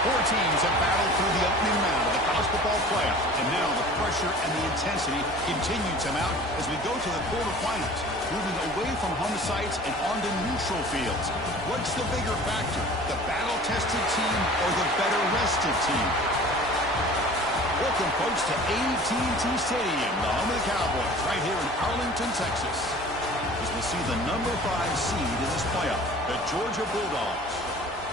Four teams have battled through the opening round of the college football playoff, and now the pressure and the intensity continue to mount as we go to the quarterfinals, moving away from home sites and onto neutral fields. What's the bigger factor, the battle-tested team or the better-rested team? Welcome, folks, to AT&T Stadium, the home of the Cowboys, right here in Arlington, Texas, as we see the number 5 seed in this playoff, the Georgia Bulldogs,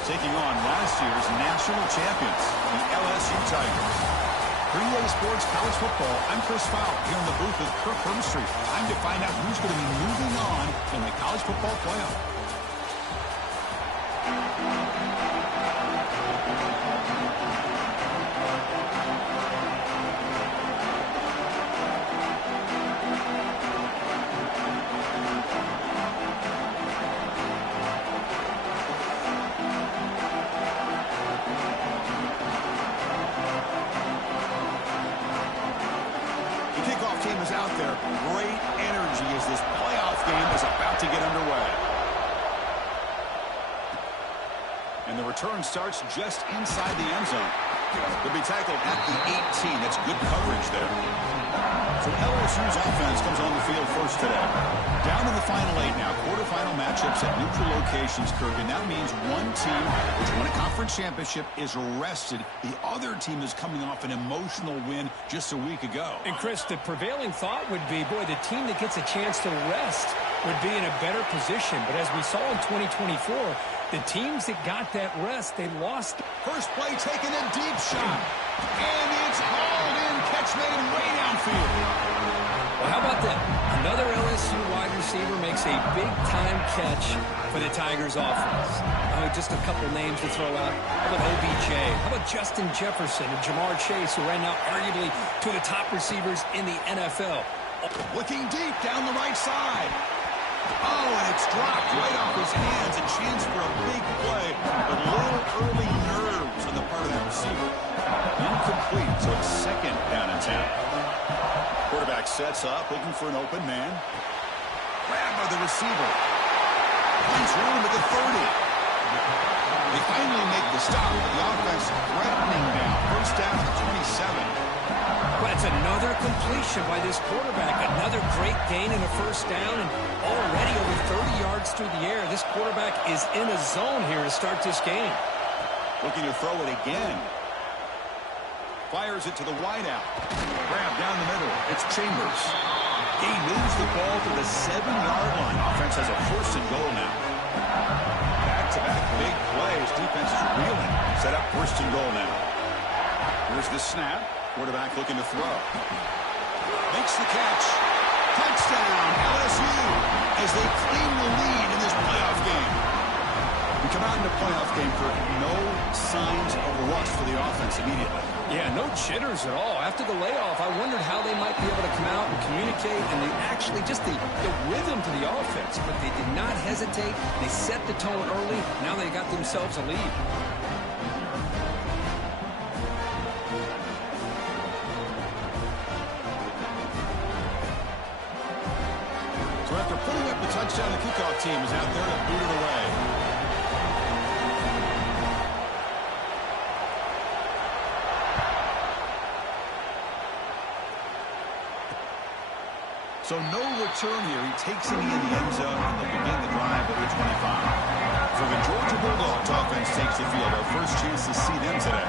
taking on last year's national champions, the LSU Tigers. For EA Sports College Football, I'm Chris Fowler here in the booth with Kirk Herbstreit. Time to find out who's going to be moving on in the college football playoff. Out there, great energy as this playoff game is about to get underway. And the return starts just inside the end zone. They'll be tackled at the 18. That's good coverage there. So LSU's offense comes on the field first today. Down to the final 8 now. Quarterfinal matchups at neutral locations, Kirk. And that means one team, which won a conference championship, is rested. The other team is coming off an emotional win just a week ago. And, Chris, the prevailing thought would be, boy, the team that gets a chance to rest would be in a better position. But as we saw in 2024, the teams that got that rest, they lost. First play taken a deep shot. And it's hauled in. Catch made way downfield. Well, how about that? Another LSU wide receiver makes a big-time catch for the Tigers offense. Just a couple names to throw out. How about OBJ? How about Justin Jefferson and Jamar Chase, who right now arguably two of the top receivers in the NFL. Looking deep down the right side. Oh, and it's dropped right off his hands. A chance for a big play, but little early nerves on the part of the receiver. Incomplete, so it's second down and 10. Quarterback sets up, looking for an open man. Grabbed by the receiver. Finds room at the 30. They finally make the stop, but the offense threatening down. First down to 27. Well, it's another completion by this quarterback. Another great gain in a first down, and already over 30 yards through the air. This quarterback is in a zone here to start this game. Looking to throw it again. Fires it to the wideout. Grab down the middle. It's Chambers. He moves the ball to the 7-yard line. Offense has a first and goal now. Back-to-back big plays. Defense is reeling. Set up first and goal now. Here's the snap. Quarterback looking to throw. Makes the catch. Touchdown, LSU, as they claim the lead in this playoff game. We come out in the playoff game for no signs of rust for the offense immediately. Yeah, no jitters at all. After the layoff, I wondered how they might be able to come out and communicate, and they actually just the rhythm to the offense. But they did not hesitate. They set the tone early. Now they got themselves a lead. So after putting up the touchdown, the kickoff team is out there to boot it away. So no return here. He takes it in the end zone, and they'll begin the drive at the 25. For the Georgia Bulldogs, offense takes the field. Our first chance to see them today.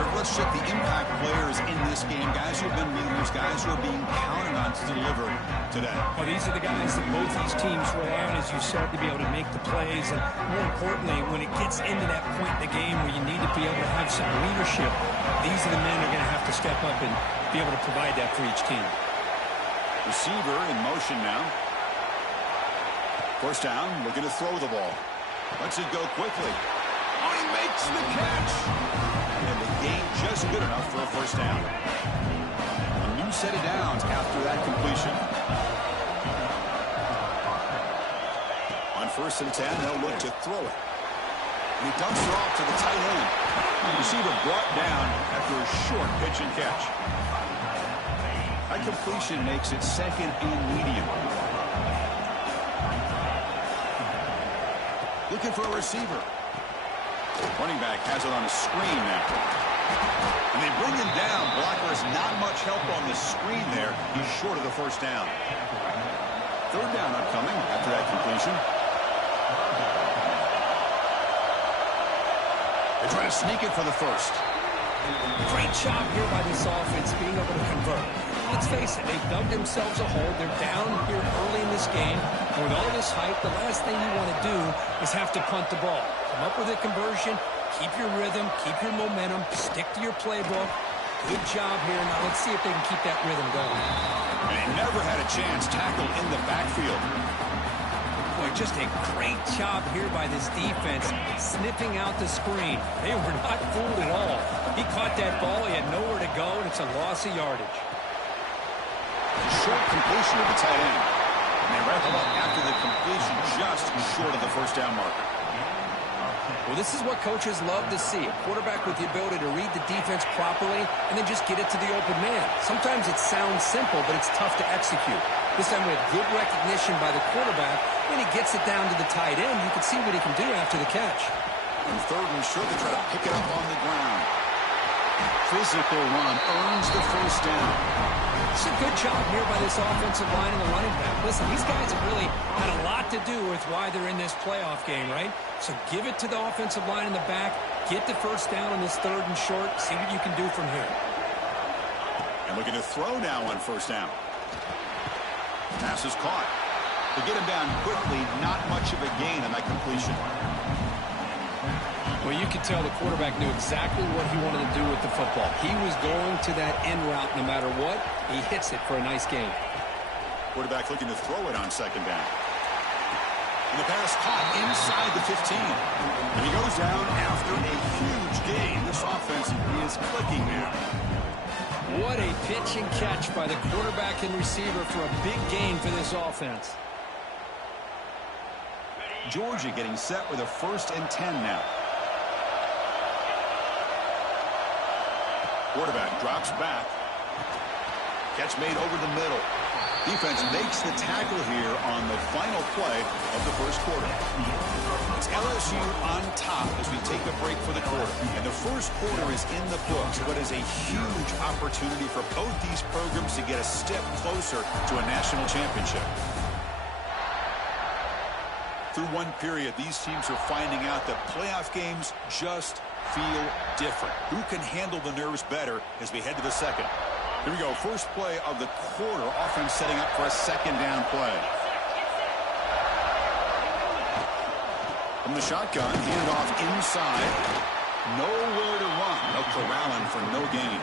Kirk, let's check the impact players in this game. Guys who have been leaders, guys who are being counted on to deliver today. Well, these are the guys that both these teams rely on, as you said, to be able to make the plays. And more importantly, when it gets into that point in the game where you need to be able to have some leadership, these are the men who are going to have to step up and be able to provide that for each team. Receiver in motion now. First down, looking to throw the ball. Lets it go quickly. Oh, he makes the catch. And the gain just good enough for a first down. A new set of downs after that completion. On 1st and 10, they'll look to throw it. And he dumps it off to the tight end. The receiver brought down after a short pitch and catch. That completion makes it 2nd and medium. Looking for a receiver. Running back has it on a screen now. And they bring him down. Blocker has not much help on the screen there. He's short of the first down. 3rd down upcoming after that completion. They try to sneak it for the first. Great job here by this offense being able to convert. Let's face it, they've dug themselves a hole. They're down here early in this game. And with all this hype, the last thing you want to do is have to punt the ball. Come up with a conversion, keep your rhythm, keep your momentum, stick to your playbook. Good job here. Now let's see if they can keep that rhythm going. And he never had a chance tackled in the backfield. Boy, just a great job here by this defense, sniffing out the screen. They were not fooled at all. He caught that ball. He had nowhere to go, and it's a loss of yardage. Short completion of the tight end. And they wrap him up after the completion just short of the first down marker. Well, this is what coaches love to see. A quarterback with the ability to read the defense properly and then just get it to the open man. Sometimes it sounds simple, but it's tough to execute. This time we have good recognition by the quarterback. When he gets it down to the tight end, you can see what he can do after the catch. And 3rd and short, they try to pick it up on the ground. Physical run earns the first down. It's a good job here by this offensive line and the running back. Listen, these guys have really had a lot to do with why they're in this playoff game, right? So give it to the offensive line in the back. Get the first down on this 3rd and short. See what you can do from here. And looking to throw now on first down. Pass is caught. To get him down quickly, not much of a gain on that completion. Well, you could tell the quarterback knew exactly what he wanted to do with the football. He was going to that end route no matter what. He hits it for a nice gain. Quarterback looking to throw it on 2nd down. And the pass caught inside the 15. And he goes down after a huge gain. This offense is clicking now. What a pitch and catch by the quarterback and receiver for a big gain for this offense. Georgia getting set with a 1st and 10 now. Quarterback drops back. Catch made over the middle. Defense makes the tackle here on the final play of the first quarter. It's LSU on top as we take a break for the quarter. And the first quarter is in the books. What is a huge opportunity for both these programs to get a step closer to a national championship. Through one period, these teams are finding out that playoff games just feel different. Who can handle the nerves better as we head to the second? Here we go. First play of the quarter. Offense setting up for a 2nd down play. From the shotgun, hand off inside. Nowhere to run. No corralling for no gain.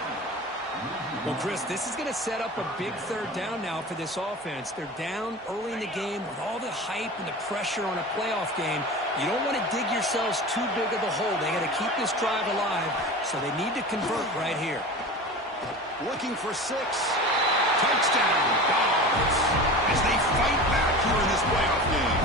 Well, Chris, this is going to set up a big 3rd down now for this offense. They're down early in the game with all the hype and the pressure on a playoff game. You don't want to dig yourselves too big of a hole. They got to keep this drive alive, so they need to convert right here. Looking for 6. Touchdown, Dogs, as they fight back here in this playoff game.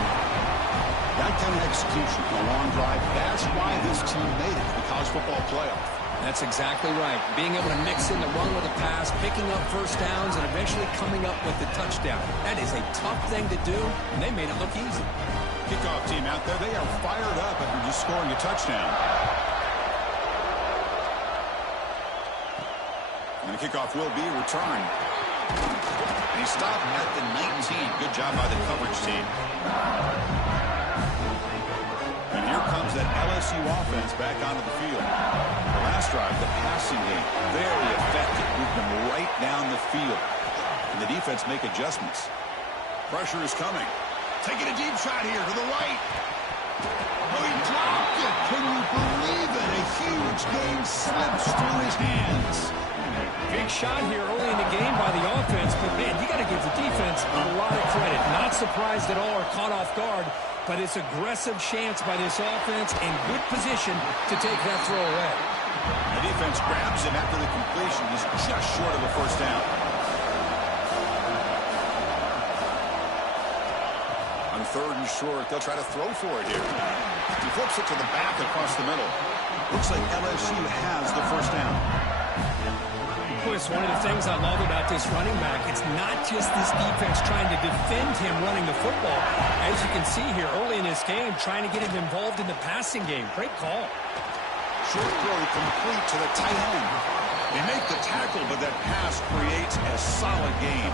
That kind of execution, a long drive, that's why this team made it to the college football playoff. That's exactly right. Being able to mix in the run with a pass, picking up first downs, and eventually coming up with the touchdown. That is a tough thing to do, and they made it look easy. Kickoff team out there, they are fired up after just scoring a touchdown. And the kickoff will be returned. And he stopped at the 19. Good job by the coverage team. And LSU offense back onto the field. The last drive, the passing game, very effective. Moved them right down the field. And the defense make adjustments. Pressure is coming. Taking a deep shot here to the right. Oh, he dropped it. Can you believe it? A huge game slips through his hands. Big shot here early in the game by the offense, but man, you got to give the defense a lot of credit. Not surprised at all or caught off guard, but it's aggressive chance by this offense in good position to take that throw away. The defense grabs him after the completion. He's just short of a first down. On third and short, they'll try to throw for it here. He flips it to the back across the middle. Looks like LSU has the first down. Chris, one of the things I love about this running back, it's not just this defense trying to defend him running the football. As you can see here early in this game, trying to get him involved in the passing game. Great call. Short throw complete to the tight end. They make the tackle, but that pass creates a solid gain.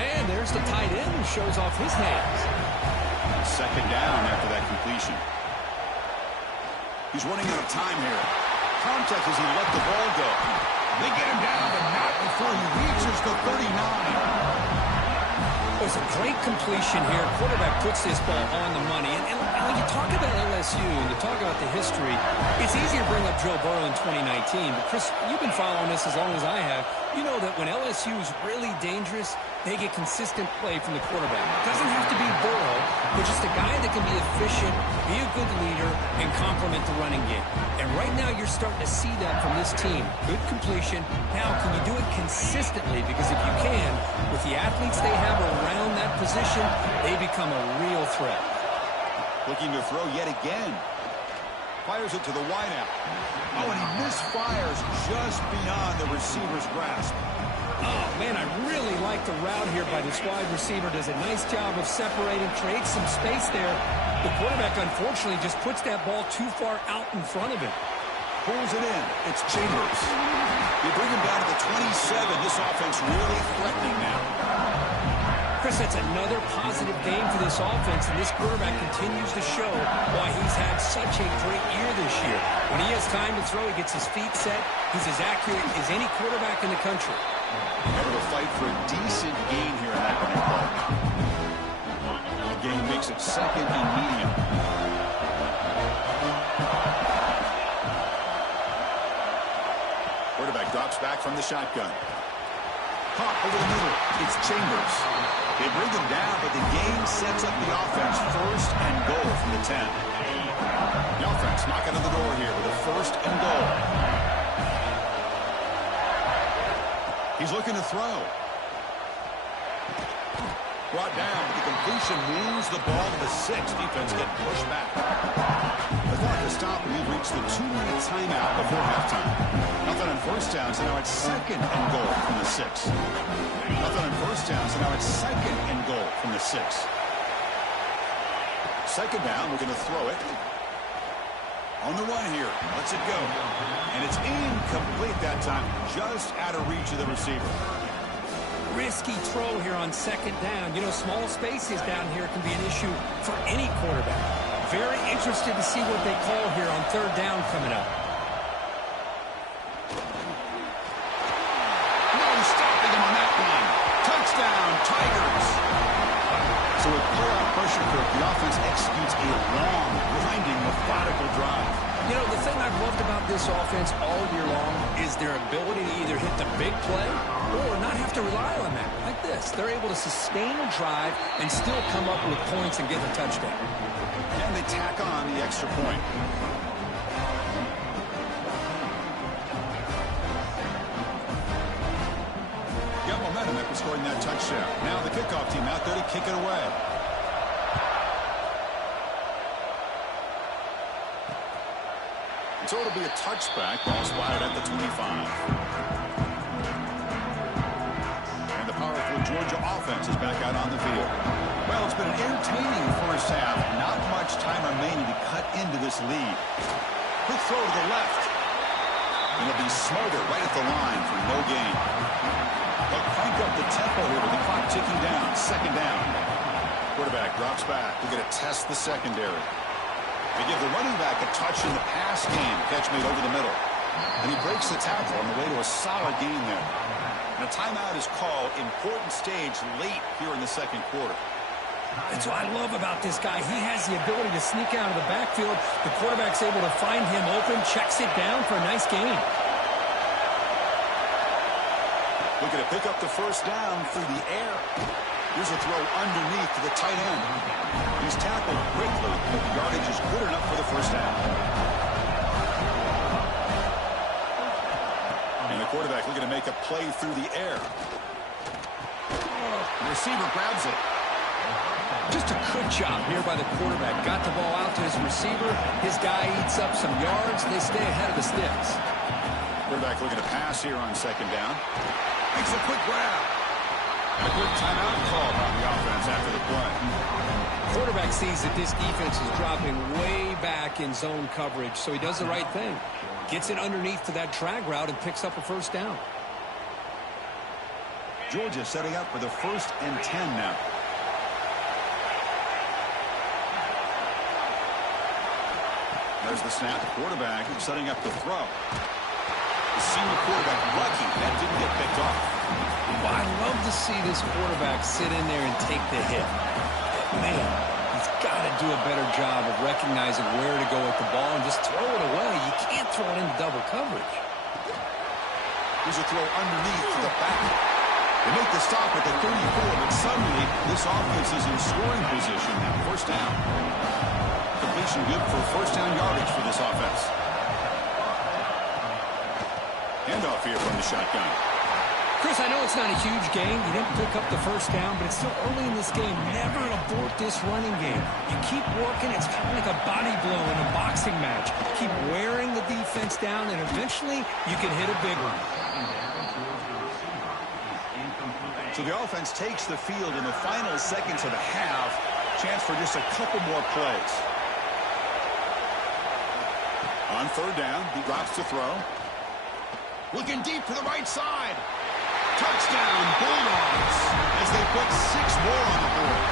And there's the tight end who shows off his hands. Second down after that completion. He's running out of time here. Contact as he let the ball go. They get him down, but not before he reaches the 39. It was a great completion here. Quarterback puts this ball on the money. And when you talk about LSU and you talk about the history, it's easy to bring up Joe Burrow in 2019. But, Chris, you've been following this as long as I have. You know that when LSU is really dangerous, they get consistent play from the quarterback. It doesn't have to be Burrow, but just a guy that can be efficient, be a good leader, and complement the running game. And right now you're starting to see that from this team. Good completion. Now, can you do it consistently? Because if you can, with the athletes they have around that position, they become a real threat. Looking to throw yet again. Fires it to the wideout. Oh, and he misfires just beyond the receiver's grasp. Oh, man, I really like the route here by this wide receiver. Does a nice job of separating, creates some space there. The quarterback, unfortunately, just puts that ball too far out in front of him. Pulls it in. It's Chambers. They bring him down to the 27. This offense really threatening now. Chris, that's another positive game for this offense, and this quarterback continues to show why he's had such a great year this year. When he has time to throw, he gets his feet set. He's as accurate as any quarterback in the country. Able to fight for a decent gain here in that running play. The game makes it second and medium. Quarterback drops back from the shotgun. Caught over the middle. It's Chambers. They bring him down, but the game sets up the offense first and goal from the 10. The offense knocking on the door here with a first and goal. He's looking to throw. Brought down, but the completion moves the ball to the 6. Defense getting pushed back. The clock has stopped, and we've reached the 2-minute timeout before halftime. Nothing on first down, so now it's second and goal from the 6. Nothing on first down, so now it's second and goal from the 6. Second down, we're going to throw it. On the run here, lets it go. And it's incomplete that time, just out of reach of the receiver. Risky throw here on second down. You know, small spaces down here can be an issue for any quarterback. Very interested to see what they call here on third down coming up. No stopping him on that one. Touchdown, Tigers. So with pull-out pressure curve, the offense executes a long, grinding, methodical drive. You know, the thing I've loved about this offense all year long is their ability to either hit the big play or not have to rely on that. Like this, they're able to sustain a drive and still come up with points and get a touchdown. And they tack on the extra point. Got momentum after scoring that touchdown. Now the kickoff team out there to kick it away. So it'll be a touchback. Ball spotted at the 25. And the powerful Georgia offense is back out on the field. Well, it's been an entertaining first half. Not much time remaining to cut into this lead. Quick throw to the left. And it'll be Smoter right at the line for no gain. They'll crank up the tempo here with the clock ticking down. Second down. Quarterback drops back. We're going to test the secondary. They give the running back a touch in the pass game. Catch made over the middle. And he breaks the tackle on the way to a solid gain there. And a timeout is called. Important stage late here in the second quarter. That's what I love about this guy. He has the ability to sneak out of the backfield. The quarterback's able to find him open, checks it down for a nice gain. Looking to pick up the first down through the air. Here's a throw underneath to the tight end. He's tackled quickly, but the yardage is good enough for the first down. And the quarterback looking to make a play through the air. The receiver grabs it. Just a good job here by the quarterback. Got the ball out to his receiver. His guy eats up some yards. They stay ahead of the sticks. Quarterback looking to pass here on second down. Makes a quick grab. A quick timeout called on the offense after the play. Quarterback sees that this defense is dropping way back in zone coverage, so he does the right thing. Gets it underneath to that drag route and picks up a first down. Georgia setting up for the 1st and 10 now. There's the snap. The quarterback setting up the throw. The senior quarterback lucky that didn't get picked off. Well, I love to see this quarterback sit in there and take the hit. Man, he's got to do a better job of recognizing where to go with the ball and just throw it away. You can't throw it into double coverage. Here's a throw underneath to the back. They make the stop at the 34, but suddenly this offense is in scoring position now. First down. Completion good for first down yardage for this offense. Handoff here from the shotgun. Chris, I know it's not a huge gain. You didn't pick up the first down, but it's still early in this game. Never abort this running game. You keep working. It's kind of like a body blow in a boxing match. Keep wearing the defense down, and eventually you can hit a big one. So the offense takes the field in the final seconds of the half. Chance for just a couple more plays. On third down, he drops to throw. Looking deep to the right side. Touchdown, Bulldogs, as they put 6 more on the board.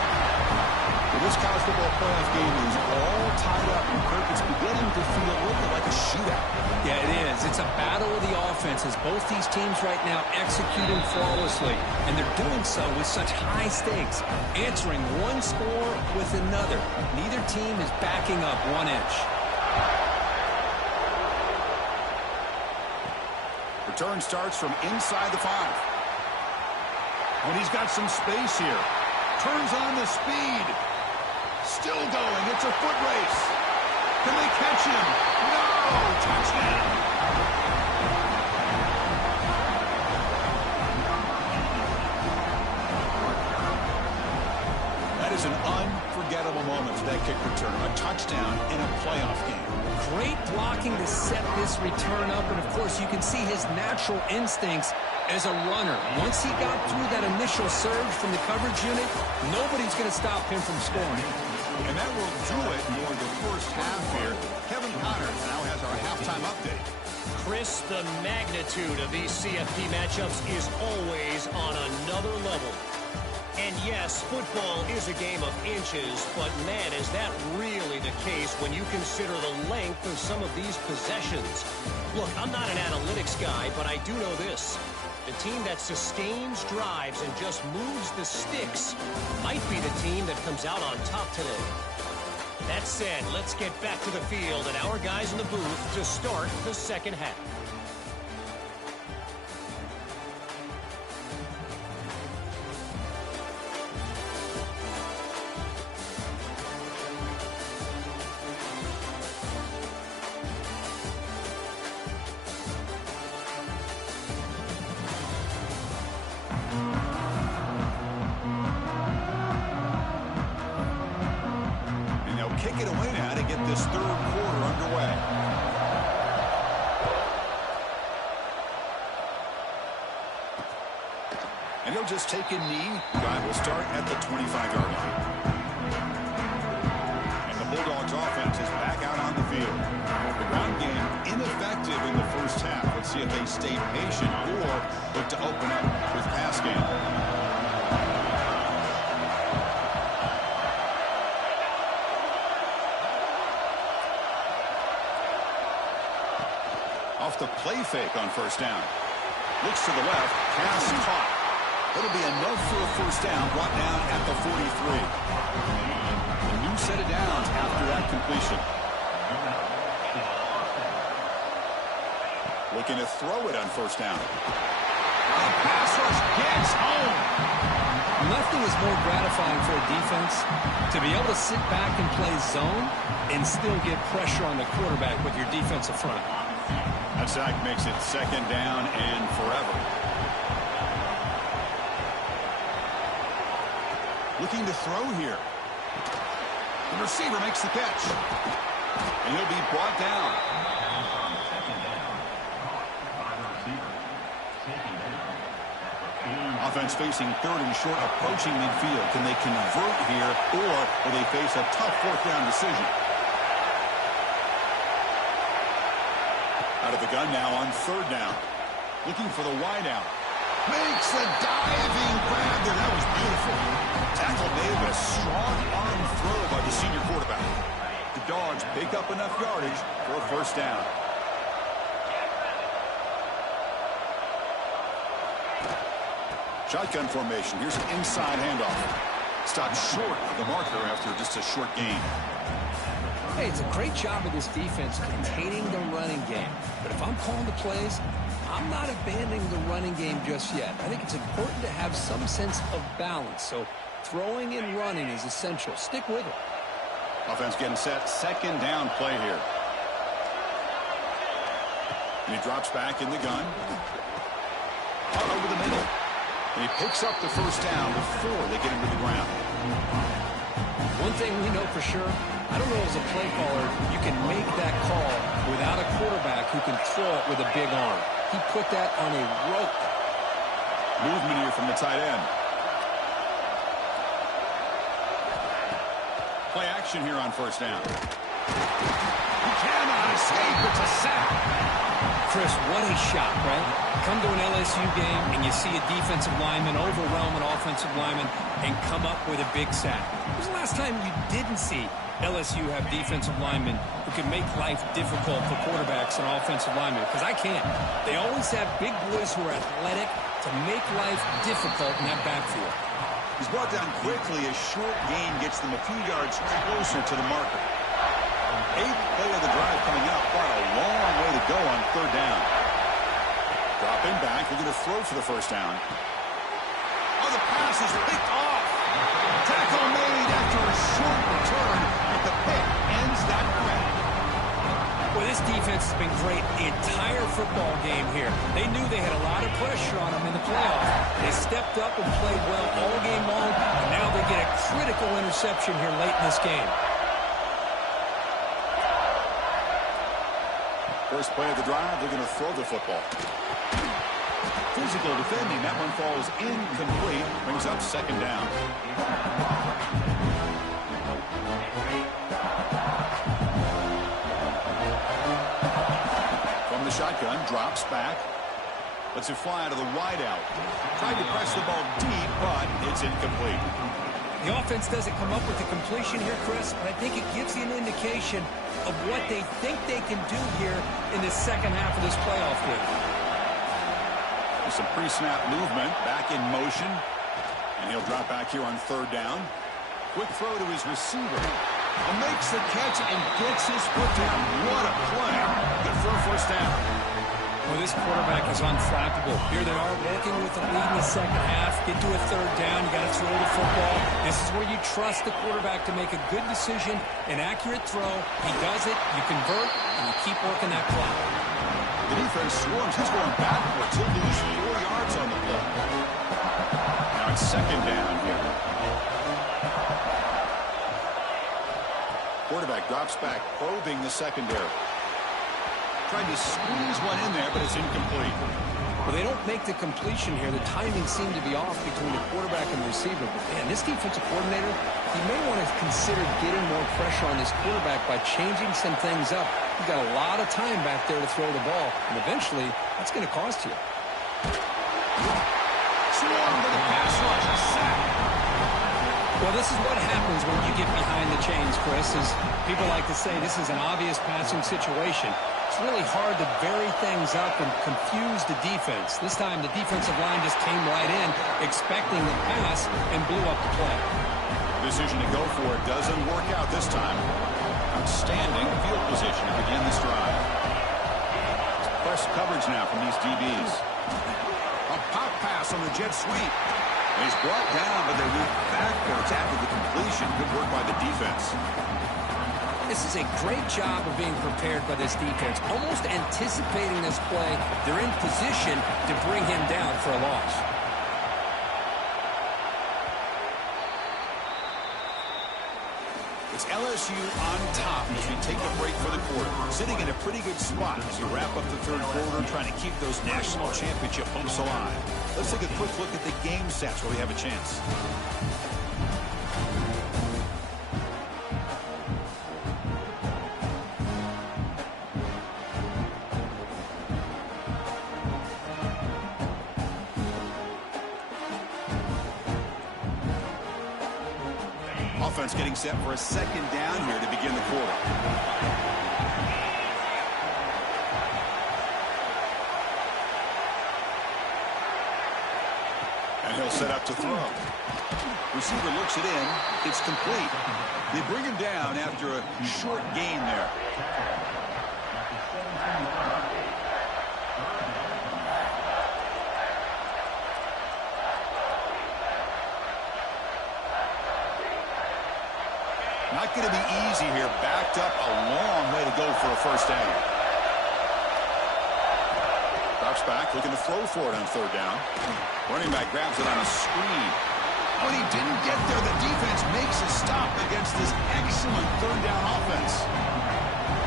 Well, this college football playoff game is all tied up, and Kirk, it's beginning to feel a little like a shootout. Yeah, it is. It's a battle of the offenses. Both these teams right now executing flawlessly, and they're doing so with such high stakes, answering one score with another. Neither team is backing up 1 inch. Return starts from inside the 5. When he's got some space here. Turns on the speed. Still going. It's a foot race. Can they catch him? No! Touchdown! That is an unforgettable moment for that kick return. A touchdown in a playoff game. Great blocking to set this return up, and of course you can see his natural instincts as a runner. Once he got through that initial surge from the coverage unit, nobody's going to stop him from scoring. And that will do it for the first half here. Kevin Connors now has our halftime update. Chris, the magnitude of these CFP matchups is always on another level. And yes, football is a game of inches, but man, is that really the case when you consider the length of some of these possessions. Look, I'm not an analytics guy, but I do know this. The team that sustains drives and just moves the sticks might be the team that comes out on top today. That said, let's get back to the field and our guys in the booth to start the second half. Kick it away now to get this third quarter underway. And he'll just take a knee. Drive will start at the 25-yard line. And the Bulldogs offense is back out on the field. The ground game ineffective in the first half. Let's see if they stay patient or look to open up with pass game. off the play fake on first down. Looks to the left. Pass caught. It'll be enough for a first down, brought down at the 43. A new set of downs after that completion. Looking to throw it on first down. The pass rush gets home. Nothing is more gratifying for a defense to be able to sit back and play zone and still get pressure on the quarterback with your defensive front. That sack makes it second down and forever. Looking to throw here. The receiver makes the catch. And he'll be brought down. Offense facing third and short, approaching midfield. Can they convert here, or will they face a tough fourth down decision? Out of the gun now on third down. Looking for the wideout. Makes a diving grab there. That was beautiful. Tackle made with a strong arm throw by the senior quarterback. The Dogs pick up enough yardage for a first down. Shotgun formation. Here's an inside handoff. Stopped short of the marker after just a short gain. Hey, it's a great job of this defense containing the running game. But if I'm calling the plays, I'm not abandoning the running game just yet. I think it's important to have some sense of balance. So throwing and running is essential. Stick with it. Offense getting set. Second down play here. And he drops back in the gun. Out over the middle. And he picks up the first down before they get him to the ground. One thing we know for sure, I don't know as a play caller, you can make that call without a quarterback who can throw it with a big arm. He put that on a rope. Movement here from the tight end. Play action here on first down. He cannot escape. It's a sack. Chris, what a shot, right? Come to an LSU game and you see a defensive lineman overwhelm an offensive lineman and come up with a big sack. When was the last time you didn't see LSU have defensive linemen who can make life difficult for quarterbacks and offensive linemen? Because I can't. They always have big boys who are athletic to make life difficult in that backfield. He's brought down quickly. A short gain gets them a few yards closer to the marker. Eighth play of the drive coming up. Quite a long way to go on third down. Dropping back. They're going to throw for the first down. Oh, the pass is picked off. Tackle made after a short return, but the pick ends that play. Well, this defense has been great the entire football game here. They knew they had a lot of pressure on them in the playoffs. They stepped up and played well all game long, and now they get a critical interception here late in this game. First play of the drive, they're going to throw the football. Physical defending. That one falls incomplete. Brings up second down. From the shotgun, drops back. Lets it fly out of the wideout. Tried to press the ball deep, but it's incomplete. The offense doesn't come up with the completion here, Chris, but I think it gives you an indication of what they think they can do here in the second half of this playoff game. There's some pre-snap movement, back in motion, and he'll drop back here on third down. Quick throw to his receiver. And makes the catch and gets his foot down. What a play. Good for a first down. Well, this quarterback is unflappable. Here they are working with the lead in the second half. Get to a third down. You got to throw the football. This is where you trust the quarterback to make a good decision, an accurate throw. He does it, you convert, and you keep working that clock. The defense swarms. He's going backwards. He'll lose 4 yards on the play. Now it's second down here. Quarterback drops back, probing the secondary. Trying to squeeze one in there, but it's incomplete. Well, they don't make the completion here. The timing seemed to be off between the quarterback and the receiver. But, man, this defensive coordinator, he may want to consider getting more pressure on this quarterback by changing some things up. He's got a lot of time back there to throw the ball, and eventually that's going to cost you. Swarm to the pass rush, a sack. Well, this is what happens when you get behind the chains, Chris. As people like to say, this is an obvious passing situation. It's really hard to vary things up and confuse the defense. This time, the defensive line just came right in, expecting the pass, and blew up the play. Decision to go for it doesn't work out this time. Outstanding field position to begin this drive. Press coverage now from these DBs. A pop pass on the jet sweep. He's brought down, but they move backwards after the completion. Good work by the defense. This is a great job of being prepared by this defense, almost anticipating this play. They're in position to bring him down for a loss. It's LSU on top as we take a break for the quarter. Sitting in a pretty good spot as we wrap up the third quarter, trying to keep those national championship hopes alive. Let's take a quick look at the game stats where we have a chance. Offense getting set for a second down here to begin the quarter. And he'll set up to throw. Receiver looks it in. It's complete. They bring him down after a short gain there. Not going to be easy here. Backed up a long way to go for a first down. Drops back, looking to throw for it on third down. Running back grabs it on a screen. When he didn't get there, the defense makes a stop against this excellent third down offense.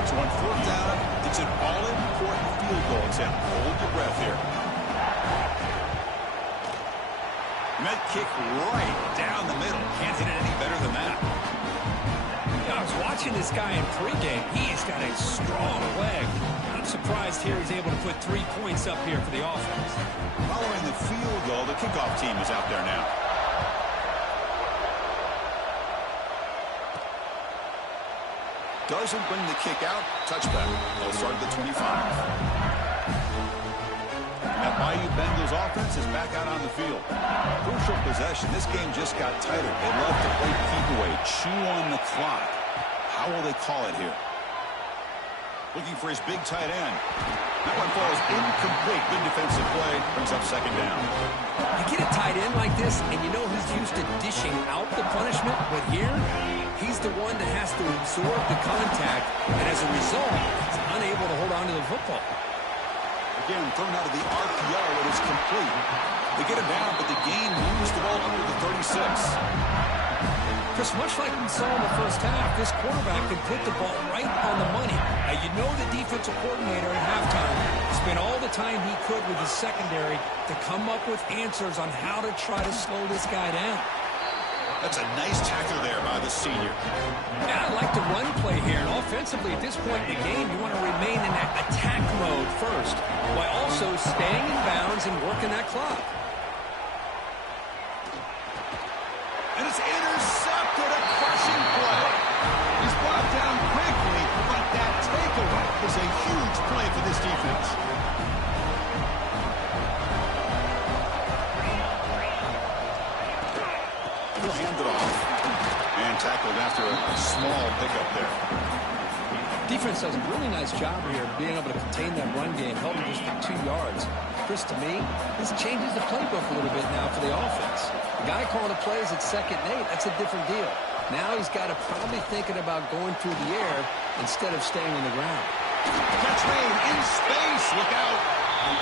So on fourth down, it's an all-important field goal attempt. Hold your breath here. Met kick right down the middle. Can't hit it any better than that. I was watching this guy in pregame. He's got a strong leg. I'm surprised here he's able to put 3 points up here for the offense. Following the field goal, the kickoff team is out there now. Doesn't bring the kick out. Touchback. They'll start at the 25. And that Bayou Bengals offense is back out on the field. Crucial possession. This game just got tighter. They love to play keep away, chew on the clock. How will they call it here? Looking for his big tight end. That one falls incomplete. Good defensive play. Brings up second down. You get a tight end like this, and you know he's used to dishing out the punishment, but here, he's the one that has to absorb the contact, and as a result, he's unable to hold on to the football. Again, thrown out of the RPO, it is complete. They get him down, but the gain moves the ball under the 36. Chris, much like we saw in the first half, this quarterback can put the ball right on the money. Now, you know the defensive coordinator at halftime spent all the time he could with his secondary to come up with answers on how to try to slow this guy down. That's a nice tackle there by the senior. Yeah, I like the run play here. And offensively, at this point in the game, you want to remain in that attack mode first, while also staying in bounds and working that clock. And it's intercepted, a crushing play. He's brought down quickly, but that takeaway is a huge play for this defense. He'll hand it off. And tackled after a small pickup there. Defense does a really nice job here of being able to contain that run game, held him just for 2 yards. Chris, to me, this changes the playbook a little bit now for the offense. The guy calling the plays at 2nd and 8, that's a different deal. Now he's got to probably thinking about going through the air instead of staying on the ground. Catch made in space. Look out.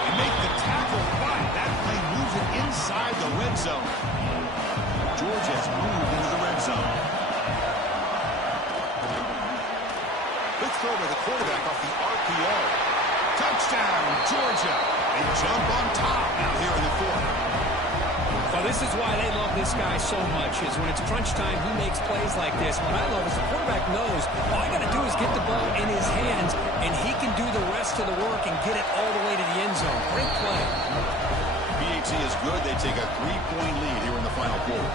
And make the tackle, but that play moves it inside the red zone. Georgia has moved into the red zone. Big throw by the quarterback off the RPO. Touchdown, Georgia. They jump on top now here in the fourth. Well, this is why they love this guy so much, is when it's crunch time, he makes plays like this. What I love is the quarterback knows all I got to do is get the ball in his hands, and he can do the rest of the work and get it all the way to the end zone. Great play. PAT is good. They take a 3-point lead here in the final quarter.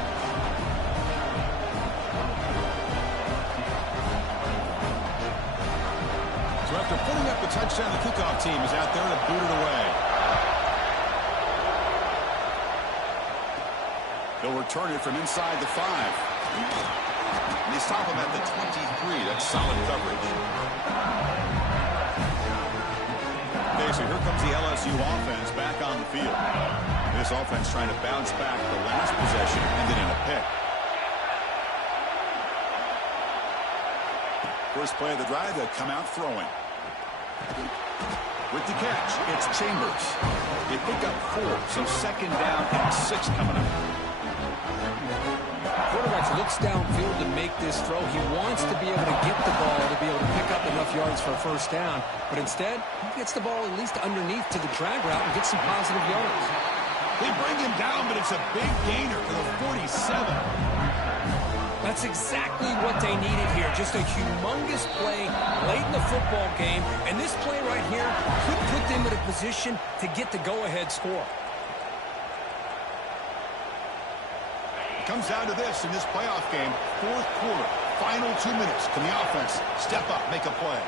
So after putting up a The touchdown, the kickoff team is out there to boot it away. They'll return it from inside the 5. And they stop him at the 23. That's solid coverage. Okay, so here comes the LSU offense back on the field. This offense trying to bounce back. The last possession ended in a pick. First play of the drive, they'll come out throwing. With the catch, it's Chambers. They pick up 4, so second down and 6 coming up. Quarterback looks downfield to make this throw. He wants to be able to get the ball to be able to pick up enough yards for a first down. But instead, he gets the ball at least underneath to the drag route and gets some positive yards. They bring him down, but it's a big gainer for the 47. That's exactly what they needed here. Just a humongous play late in the football game. And this play right here could put them in a position to get the go-ahead score. Comes down to this in this playoff game. Fourth quarter, final 2 minutes. Can the offense step up, make a play?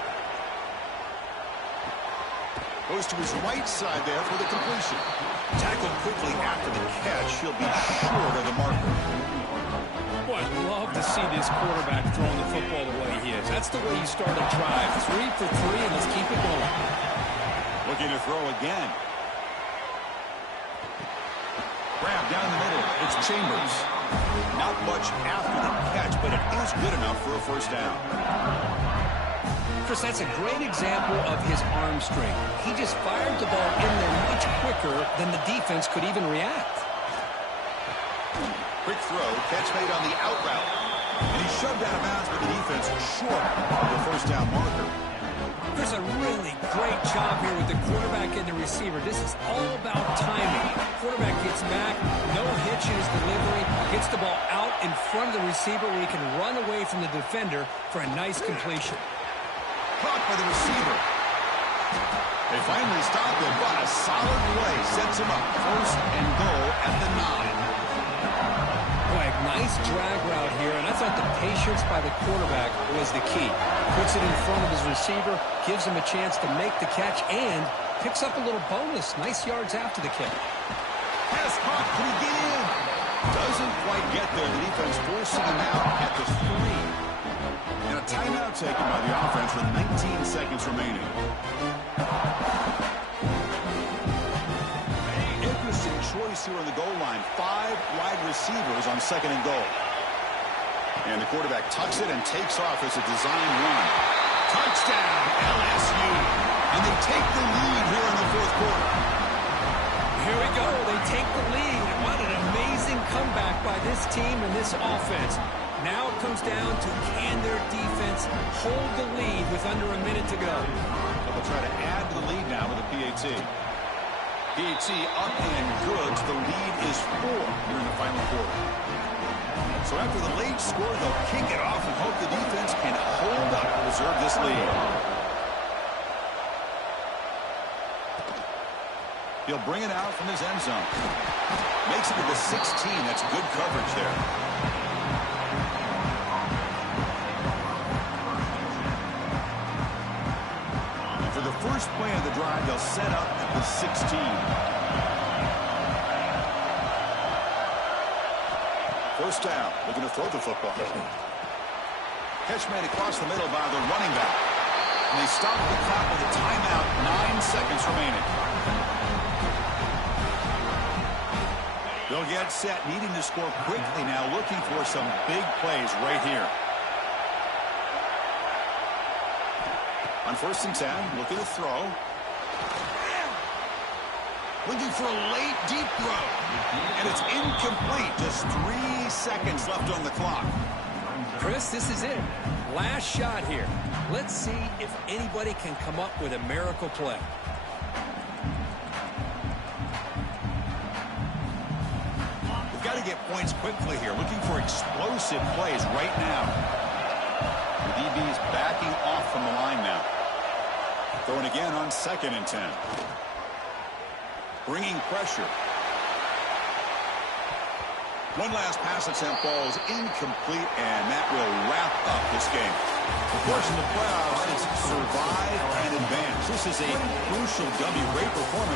Goes to his right side there for the completion. Tackled quickly after the catch. He'll be short of the marker. Boy, I'd love to see this quarterback throwing the football the way he is. That's the way you start a drive. 3 for 3, and let's keep it going. Looking to throw again. Grab down the middle. It's Chambers. Not much after the catch, but it is good enough for a first down. Chris, that's a great example of his arm strength. He just fired the ball in there much quicker than the defense could even react. Quick throw, catch made on the out route. And he shoved out of bounds, but the defense short of the first down marker. There's a really great job here with the quarterback and the receiver. This is all about timing. Quarterback gets back, no hitch in his delivery, gets the ball out in front of the receiver where he can run away from the defender for a nice completion. Caught by the receiver. They finally stop him, but a solid play sets him up. First and goal at the 9. Boy, nice drag route here, and I thought the patience by the quarterback was the key. Puts it in front of his receiver, gives him a chance to make the catch, and picks up a little bonus. Nice yards after the kick. Pass caught. Can he get in? Doesn't quite get there. The defense forcing him out at the 3. And a timeout taken by the offense with 19 seconds remaining. Interesting choice here on the goal line. 5 wide receivers on second and goal. And the quarterback tucks it and takes off as a design run. Touchdown, LSU. And they take the lead here in the fourth quarter. Here we go. They take the lead. What an amazing comeback by this team and this offense. Now it comes down to can their defense hold the lead with under a minute to go. So they'll try to add to the lead now with a PAT. PAT up and good. The lead is 4 here in the final quarter. So after the late score, they'll kick it off and hope the defense can hold up and preserve this lead. He'll bring it out from his end zone. Makes it to the 16. That's good coverage there. And for the first play of the drive, they'll set up at the 16. First down, looking to throw the football. Catch made across the middle by the running back. And they stop the clock with a timeout, 9 seconds remaining. They'll get set, needing to score quickly now, looking for some big plays right here. On first and 10, looking to throw. Looking for a late, deep throw. And it's incomplete. Just 3 seconds left on the clock. Chris, this is it. Last shot here. Let's see if anybody can come up with a miracle play. We've got to get points quickly here. Looking for explosive plays right now. The DB's backing off from the line now. Throwing again on second and 10. Bringing pressure. One last pass attempt falls incomplete, and that will wrap up this game. Of course, in the playoffs, it's survive and advance. This is a crucial W. Great performance.